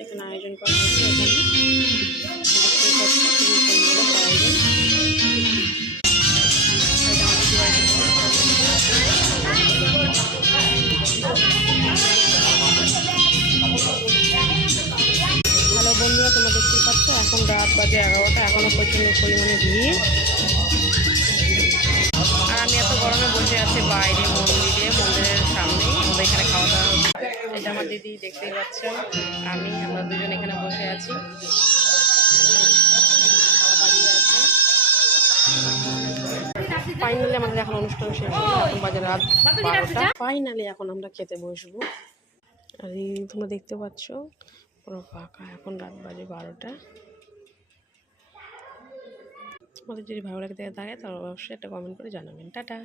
এখানে আয়োজন করা হয়েছে। হ্যালো বন্ধুরা, তোমরা দেখতেই পাচ্ছ এখন রাত বাজে 11টা, এখনো প্রচণ্ড পরিমাণে ভিড়। আর আমি এত গরমে বসে আছি বাইরে মন্দিরের সামনেই। আমাদের এখানে খাওয়া দাওয়া হচ্ছে। এটা আমার দিদি, দেখতেই পাচ্ছ। আমরা দুজন এখানে বসে আছি। ফাইনালি আমাদের এখন অনুষ্ঠান শেষ হলো। এখন বাজে রাত 12টা। ফাইনালি এখন আমরা খেতে বসবো। আর এই তোমরা দেখতে পাচ্ছ পুরো ফাঁকা। এখন রাত বাজে 12টা। আমাদের যদি ভালো লাগে থাকে তাহলে অবশ্যই একটা কমেন্ট করে জানাবেন। টাটা।